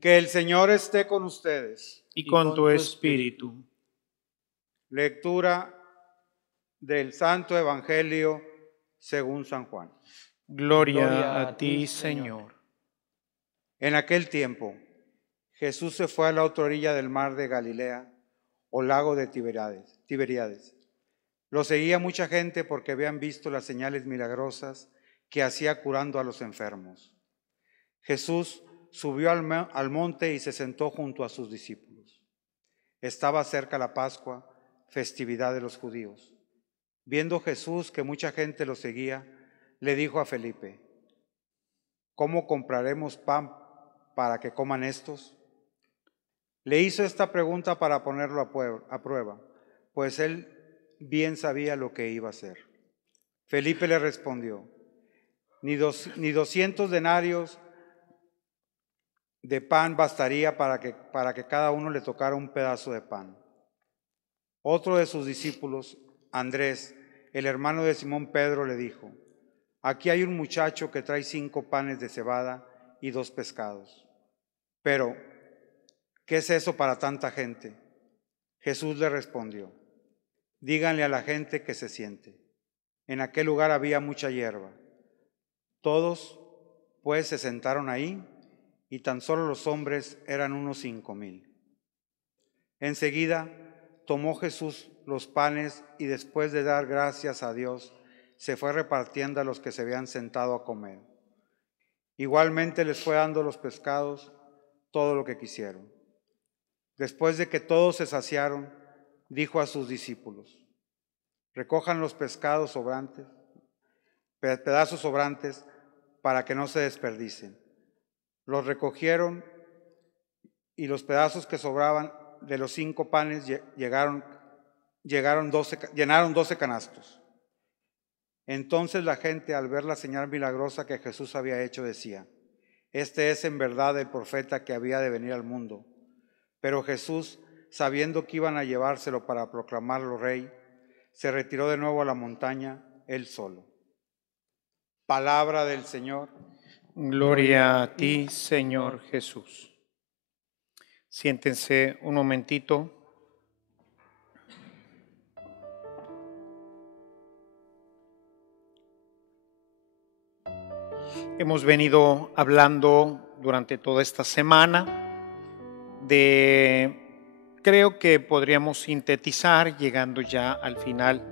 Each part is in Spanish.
Que el Señor esté con ustedes. Y con tu espíritu. Lectura del Santo Evangelio según San Juan. Gloria a ti, Señor. En aquel tiempo, Jesús se fue a la otra orilla del mar de Galilea, o lago de Tiberíades. Lo seguía mucha gente porque habían visto las señales milagrosas que hacía curando a los enfermos. Jesús subió al monte y se sentó junto a sus discípulos. Estaba cerca la Pascua, festividad de los judíos. Viendo Jesús que mucha gente lo seguía, le dijo a Felipe: ¿cómo compraremos pan para que coman estos? Le hizo esta pregunta para ponerlo a prueba, pues él bien sabía lo que iba a hacer. Felipe le respondió: ni 200 denarios de pan bastaría para que cada uno le tocara un pedazo de pan. Otro de sus discípulos, Andrés, el hermano de Simón Pedro, le dijo: aquí hay un muchacho que trae 5 panes de cebada y 2 pescados. Pero, ¿qué es eso para tanta gente? Jesús le respondió: díganle a la gente que se siente. En aquel lugar había mucha hierba. Todos, pues, se sentaron ahí, y tan solo los hombres eran unos 5,000. Enseguida tomó Jesús los panes y después de dar gracias a Dios, se fue repartiendo a los que se habían sentado a comer. Igualmente les fue dando los pescados todo lo que quisieron. Después de que todos se saciaron, dijo a sus discípulos: recojan los pedazos sobrantes para que no se desperdicien. Los recogieron y los pedazos que sobraban de los 5 panes llenaron 12 canastos. Entonces la gente, al ver la señal milagrosa que Jesús había hecho, decía: este es en verdad el profeta que había de venir al mundo. Pero Jesús, sabiendo que iban a llevárselo para proclamarlo rey, se retiró de nuevo a la montaña, él solo. Palabra del Señor. Gloria a ti, Señor Jesús. Siéntense un momentito. Hemos venido hablando durante toda esta semana creo que podríamos sintetizar, llegando ya al final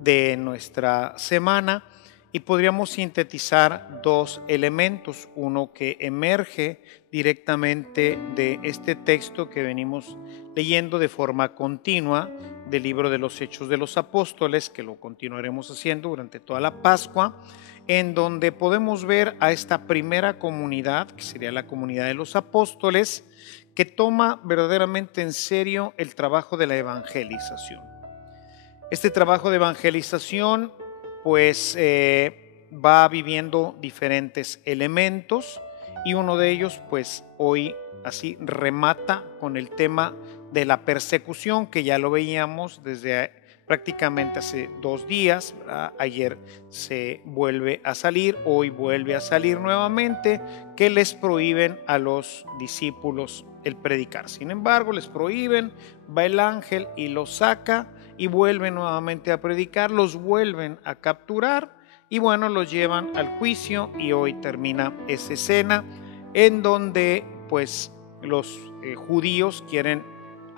de nuestra semana, y podríamos sintetizar 2 elementos, uno que emerge directamente de este texto que venimos leyendo de forma continua del libro de los Hechos de los Apóstoles, que lo continuaremos haciendo durante toda la Pascua, en donde podemos ver a esta primera comunidad, que sería la comunidad de los apóstoles, que toma verdaderamente en serio el trabajo de la evangelización. Este trabajo de evangelización pues va viviendo diferentes elementos, y uno de ellos pues hoy así remata con el tema de la persecución, que ya lo veíamos desde prácticamente hace 2 días, ¿verdad? Ayer se vuelve a salir, hoy vuelve a salir nuevamente, que les prohíben a los discípulos el predicar. Sin embargo, les prohíben, va el ángel y los saca y vuelven nuevamente a predicar, los vuelven a capturar y bueno, los llevan al juicio, y hoy termina esa escena en donde pues los judíos quieren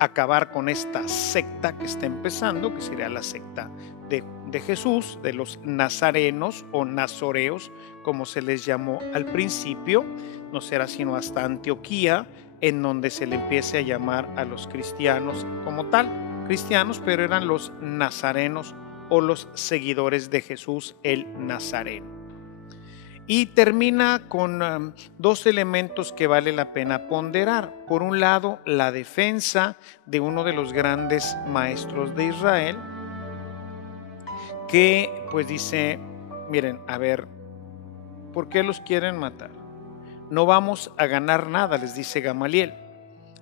acabar con esta secta que está empezando, que sería la secta de Jesús, de los nazarenos o nazoreos, como se les llamó al principio. No será sino hasta Antioquía en donde se le empiece a llamar a los cristianos como tal, cristianos, pero eran los nazarenos o los seguidores de Jesús el Nazareno. Y termina con 2 elementos que vale la pena ponderar. Por un lado, la defensa de uno de los grandes maestros de Israel, que pues dice: miren, a ver, ¿por qué los quieren matar? No vamos a ganar nada, les dice Gamaliel.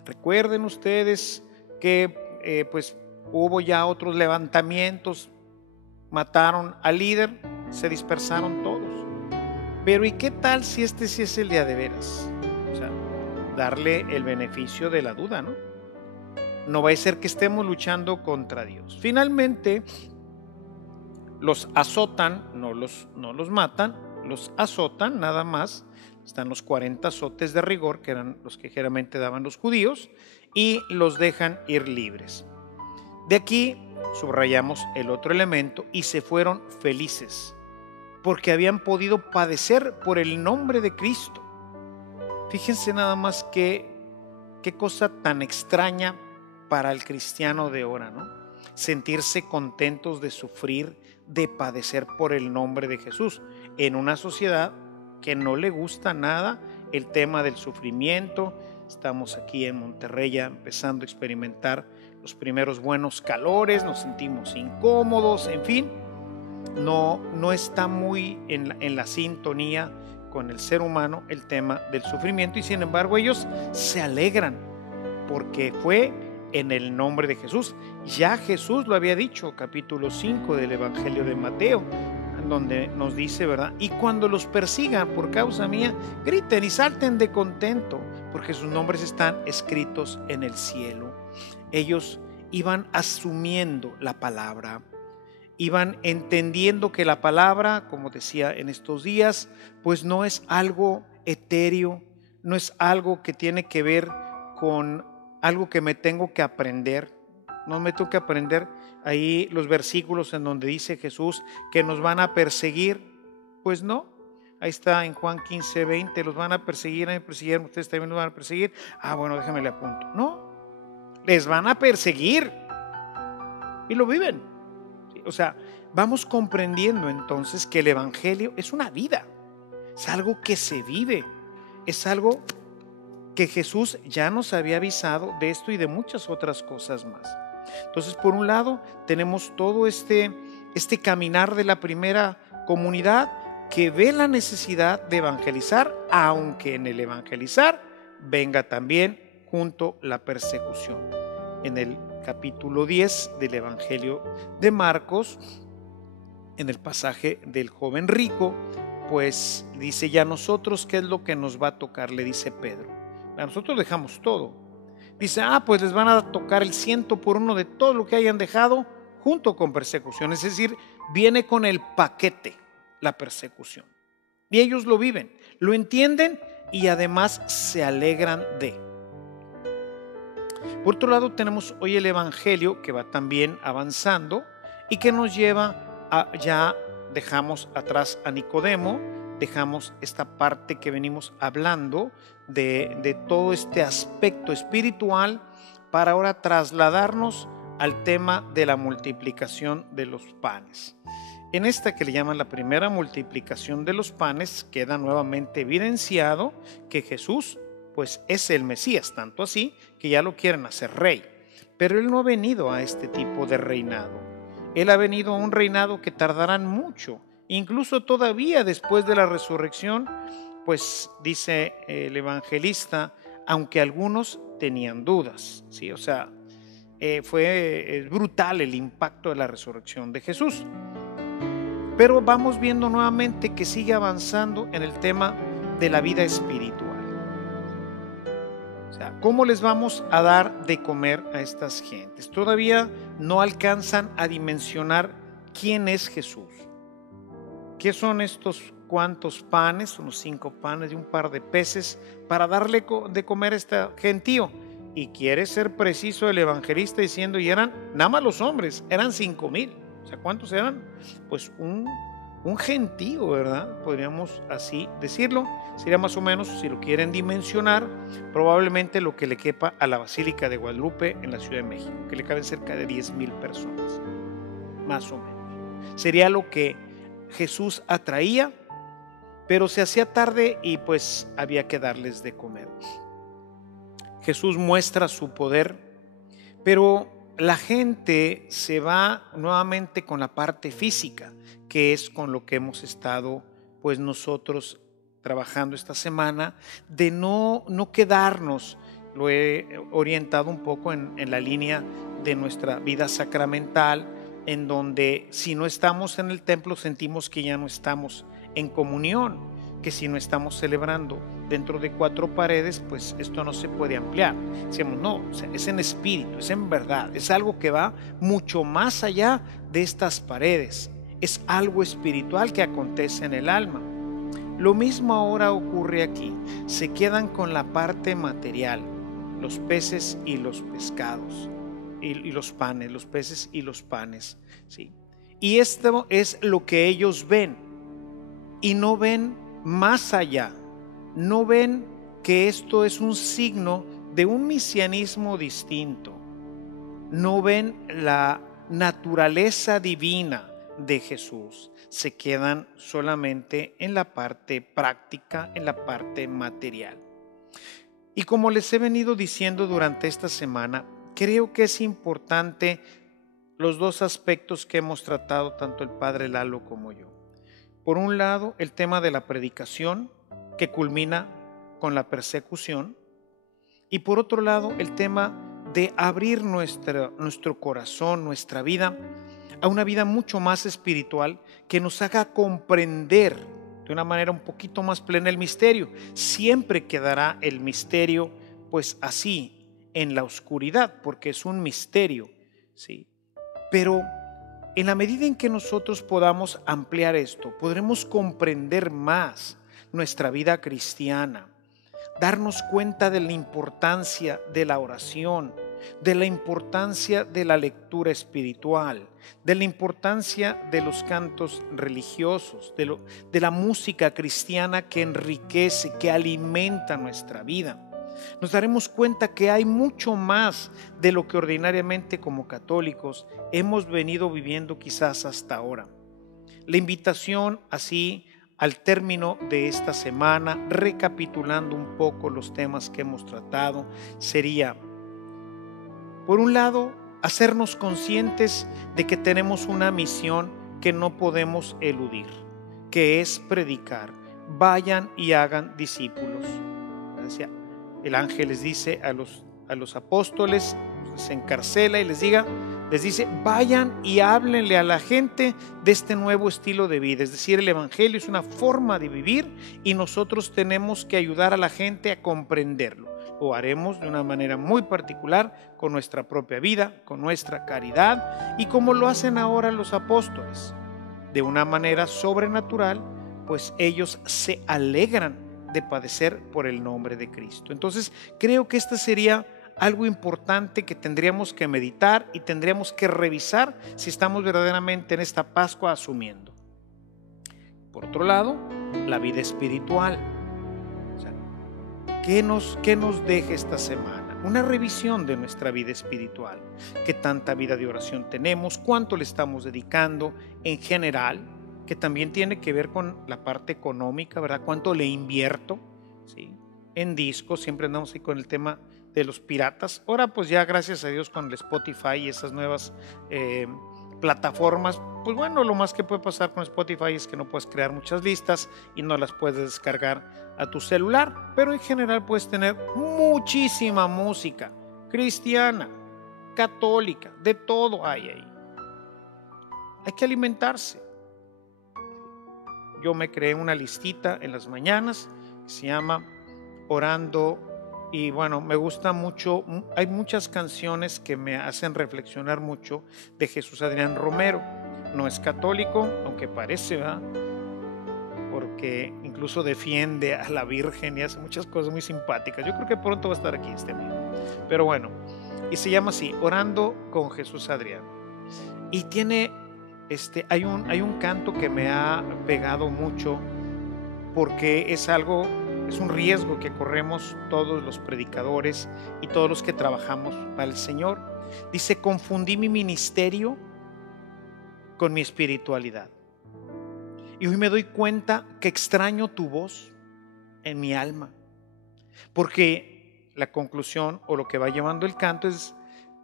Recuerden ustedes que pues hubo ya otros levantamientos, mataron al líder, se dispersaron todos. Pero ¿y qué tal si este sí es el día de veras? O sea, darle el beneficio de la duda, ¿no? No va a ser que estemos luchando contra Dios. Finalmente, los azotan, no los matan, los azotan nada más. Están los 40 azotes de rigor, que eran los que generalmente daban los judíos, y los dejan ir libres. De aquí subrayamos el otro elemento: y se fueron felices, porque habían podido padecer por el nombre de Cristo. Fíjense nada más qué cosa tan extraña para el cristiano de ahora, ¿no? Sentirse contentos de sufrir, de padecer por el nombre de Jesús, en una sociedad que no le gusta nada el tema del sufrimiento. Estamos aquí en Monterrey ya empezando a experimentar los primeros buenos calores, nos sentimos incómodos, en fin, no está muy en la sintonía con el ser humano el tema del sufrimiento, y sin embargo ellos se alegran porque fue en el nombre de Jesús. Ya Jesús lo había dicho, capítulo 5 del Evangelio de Mateo, donde nos dice, ¿verdad? Y cuando los persigan por causa mía, griten y salten de contento, porque sus nombres están escritos en el cielo. Ellos iban asumiendo la palabra, iban entendiendo que la palabra, como decía en estos días, pues no es algo etéreo, no es algo que tiene que ver con algo que me tengo que aprender. No me tengo que aprender ahí los versículos en donde dice Jesús que nos van a perseguir. Pues no, ahí está en Juan 15:20, los van a perseguir, me persiguieron, ustedes también los van a perseguir. Bueno, déjame le apunto. No, les van a perseguir y lo viven. O sea, vamos comprendiendo entonces que el Evangelio es una vida, es algo que se vive, es algo que Jesús ya nos había avisado de esto y de muchas otras cosas más. Entonces, por un lado, tenemos todo este caminar de la primera comunidad que ve la necesidad de evangelizar, aunque en el evangelizar venga también junto la persecución. En el capítulo 10 del Evangelio de Marcos, en el pasaje del joven rico, pues dice: ya nosotros, ¿qué es lo que nos va a tocar? Le dice Pedro. A nosotros dejamos todo. Dice: pues les van a tocar el 100 por 1 de todo lo que hayan dejado, junto con persecución. Es decir, viene con el paquete la persecución. Y ellos lo viven, lo entienden y además se alegran de. Por otro lado, tenemos hoy el Evangelio que va también avanzando y que nos lleva a, ya dejamos atrás a Nicodemo, dejamos esta parte que venimos hablando de todo este aspecto espiritual para ahora trasladarnos al tema de la multiplicación de los panes. En esta que le llaman la primera multiplicación de los panes, queda nuevamente evidenciado que Jesús pues es el Mesías, tanto así que ya lo quieren hacer rey. Pero Él no ha venido a este tipo de reinado. Él ha venido a un reinado que tardarán mucho, incluso todavía después de la resurrección, pues dice el evangelista, aunque algunos tenían dudas, ¿sí? O sea, fue brutal el impacto de la resurrección de Jesús. Pero vamos viendo nuevamente que sigue avanzando en el tema de la vida espiritual. O sea, ¿cómo les vamos a dar de comer a estas gentes? Todavía no alcanzan a dimensionar quién es Jesús. ¿Qué son estos cuantos panes? Unos 5 panes y un par de peces para darle de comer a este gentío. Y quiere ser preciso el evangelista diciendo, y eran nada más los hombres, eran 5,000. O sea, ¿cuántos eran? Pues un gentío, ¿verdad? Podríamos así decirlo. Sería más o menos, si lo quieren dimensionar, probablemente lo que le quepa a la Basílica de Guadalupe en la Ciudad de México, que le caben cerca de 10,000 personas, más o menos. Sería lo que Jesús atraía, pero se hacía tarde y pues había que darles de comer. Jesús muestra su poder, pero la gente se va nuevamente con la parte física, que es con lo que hemos estado pues nosotros trabajando esta semana, de no quedarnos. Lo he orientado un poco en la línea de nuestra vida sacramental, en donde si no estamos en el templo sentimos que ya no estamos en comunión. que si no estamos celebrando dentro de 4 paredes, pues esto no se puede ampliar. Decimos, no, o sea, es en espíritu, es en verdad, es algo que va mucho más allá de estas paredes, es algo espiritual que acontece en el alma. Lo mismo ahora ocurre aquí, se quedan con la parte material, los peces y los pescados, y los panes, los peces y los panes, ¿sí? Y esto es lo que ellos ven, y no ven más allá, no ven que esto es un signo de un mesianismo distinto, no ven la naturaleza divina de Jesús, se quedan solamente en la parte práctica, en la parte material. Y como les he venido diciendo durante esta semana, creo que es importante los 2 aspectos que hemos tratado tanto el padre Lalo como yo. Por un lado, el tema de la predicación, que culmina con la persecución, y por otro lado, el tema de abrir nuestro corazón, nuestra vida, a una vida mucho más espiritual, que nos haga comprender de una manera un poquito más plena el misterio. Siempre quedará el misterio, pues así, en la oscuridad, porque es un misterio, ¿sí? Pero en la medida en que nosotros podamos ampliar esto, podremos comprender más nuestra vida cristiana, darnos cuenta de la importancia de la oración, de la importancia de la lectura espiritual, de la importancia de los cantos religiosos, de la música cristiana que enriquece, que alimenta nuestra vida. Nos daremos cuenta que hay mucho más de lo que ordinariamente como católicos hemos venido viviendo quizás hasta ahora. La invitación así al término de esta semana, recapitulando un poco los temas que hemos tratado, sería, por un lado, hacernos conscientes de que tenemos una misión que no podemos eludir, que es predicar. Vayan y hagan discípulos. El ángel les dice a los apóstoles, se encarcela y les dice, vayan y háblenle a la gente de este nuevo estilo de vida. Es decir, el evangelio es una forma de vivir y nosotros tenemos que ayudar a la gente a comprenderlo. Lo haremos de una manera muy particular con nuestra propia vida, con nuestra caridad y como lo hacen ahora los apóstoles. De una manera sobrenatural, pues ellos se alegran de padecer por el nombre de Cristo. Entonces, creo que este sería algo importante que tendríamos que meditar y tendríamos que revisar si estamos verdaderamente en esta Pascua asumiendo. Por otro lado, la vida espiritual. O sea, ¿qué nos deja esta semana? Una revisión de nuestra vida espiritual. ¿Qué tanta vida de oración tenemos? ¿Cuánto le estamos dedicando en general? Que también tiene que ver con la parte económica, ¿verdad? ¿Cuánto le invierto? ¿Sí? En discos, siempre andamos ahí con el tema de los piratas. Ahora pues ya gracias a Dios con el Spotify y esas nuevas plataformas, pues bueno, lo más que puede pasar con Spotify es que no puedes crear muchas listas y no las puedes descargar a tu celular, pero en general puedes tener muchísima música cristiana, católica, de todo hay ahí. Hay que alimentarse. Yo me creé una listita en las mañanas que se llama Orando y bueno, me gusta mucho, hay muchas canciones que me hacen reflexionar mucho de Jesús Adrián Romero. No es católico, aunque parece, ¿verdad? Porque incluso defiende a la Virgen y hace muchas cosas muy simpáticas. Yo creo que pronto va a estar aquí este amigo. Pero bueno, y se llama así, Orando con Jesús Adrián. Y tiene... hay un canto que me ha pegado mucho porque es un riesgo que corremos todos los predicadores y todos los que trabajamos para el Señor. Dice, confundí mi ministerio con mi espiritualidad. Y hoy me doy cuenta que extraño tu voz en mi alma. Porque la conclusión o lo que va llevando el canto es,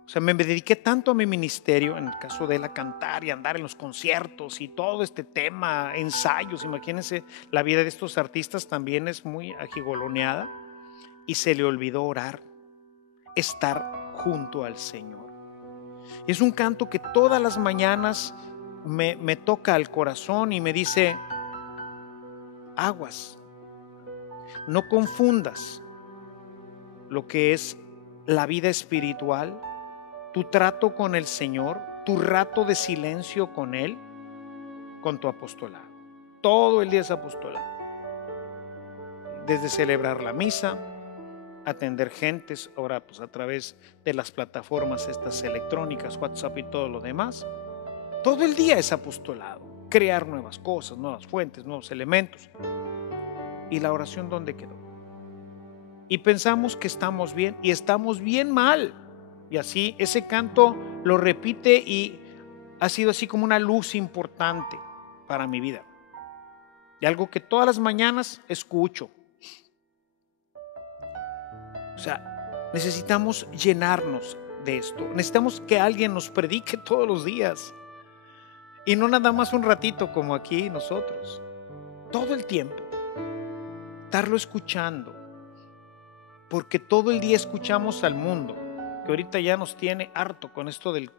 o sea, me dediqué tanto a mi ministerio, en el caso de él a cantar y andar en los conciertos y todo este tema, ensayos. Imagínense, la vida de estos artistas también es muy agigoloneada y se le olvidó orar, estar junto al Señor. Es un canto que todas las mañanas me toca al corazón y me dice, aguas, No confundas lo que es la vida espiritual, tu trato con el Señor, tu rato de silencio con Él, con tu apostolado. Todo el día es apostolado. Desde celebrar la misa, atender gentes, ahora pues a través de las plataformas estas electrónicas, WhatsApp y todo lo demás. Todo el día es apostolado. Crear nuevas cosas, nuevas fuentes, nuevos elementos. ¿Y la oración dónde quedó? Y pensamos que estamos bien y estamos bien mal. Y así ese canto lo repite y ha sido así como una luz importante para mi vida. Y algo que todas las mañanas escucho. O sea, necesitamos llenarnos de esto. Necesitamos que alguien nos predique todos los días. Y no nada más un ratito como aquí nosotros. Todo el tiempo. Estarlo escuchando. Porque todo el día escuchamos al mundo, que ahorita ya nos tiene harto con esto del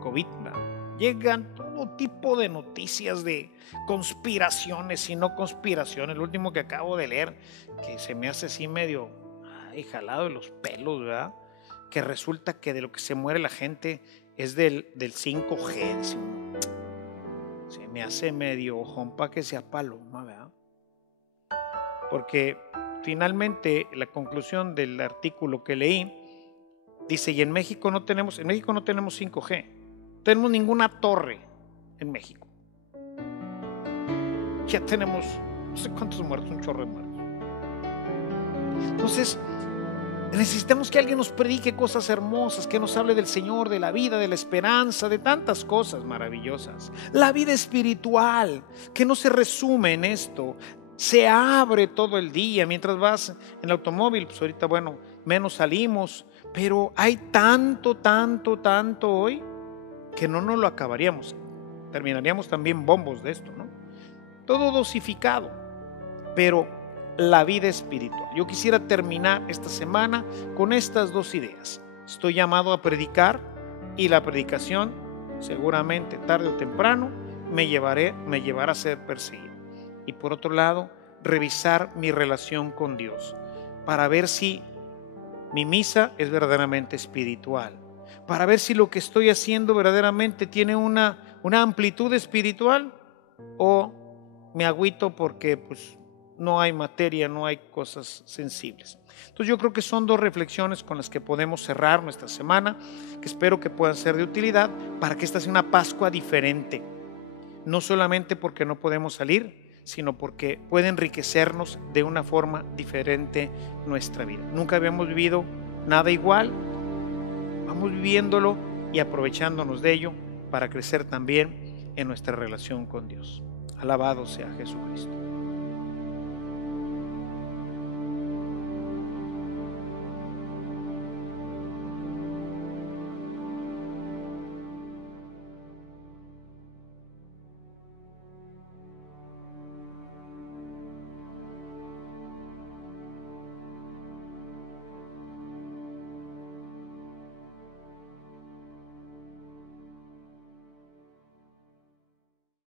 COVID, ¿verdad? Llegan todo tipo de noticias de conspiraciones y no conspiraciones. Lo último que acabo de leer, que se me hace así medio jalado de los pelos, ¿verdad? Que resulta que de lo que se muere la gente es del 5G. Se me hace medio ojón para que sea paloma, ¿verdad? Porque finalmente la conclusión del artículo que leí dice, y en México no tenemos 5G, no tenemos ninguna torre en México. Ya tenemos no sé cuántos muertos, un chorro de muertos. Entonces necesitamos que alguien nos predique cosas hermosas, que nos hable del Señor, de la vida, de la esperanza, de tantas cosas maravillosas. La vida espiritual, que no se resume en esto, se abre todo el día. Mientras vas en el automóvil, pues ahorita bueno, menos salimos, pero hay tanto hoy que no nos lo acabaríamos. Terminaríamos también bombos de esto, ¿no? Todo dosificado, pero la vida espiritual. Yo quisiera terminar esta semana con estas dos ideas. Estoy llamado a predicar y la predicación seguramente tarde o temprano me llevará a ser perseguido. Y por otro lado, revisar mi relación con Dios para ver si mi misa es verdaderamente espiritual, para ver si lo que estoy haciendo verdaderamente tiene una amplitud espiritual o me agüito porque pues no hay materia, no hay cosas sensibles. Entonces yo creo que son dos reflexiones con las que podemos cerrar nuestra semana, que espero que puedan ser de utilidad para que esta sea una Pascua diferente. No solamente porque no podemos salir, sino porque puede enriquecernos de una forma diferente nuestra vida. Nunca habíamos vivido nada igual, vamos viviéndolo y aprovechándonos de ello para crecer también en nuestra relación con Dios. Alabado sea Jesucristo.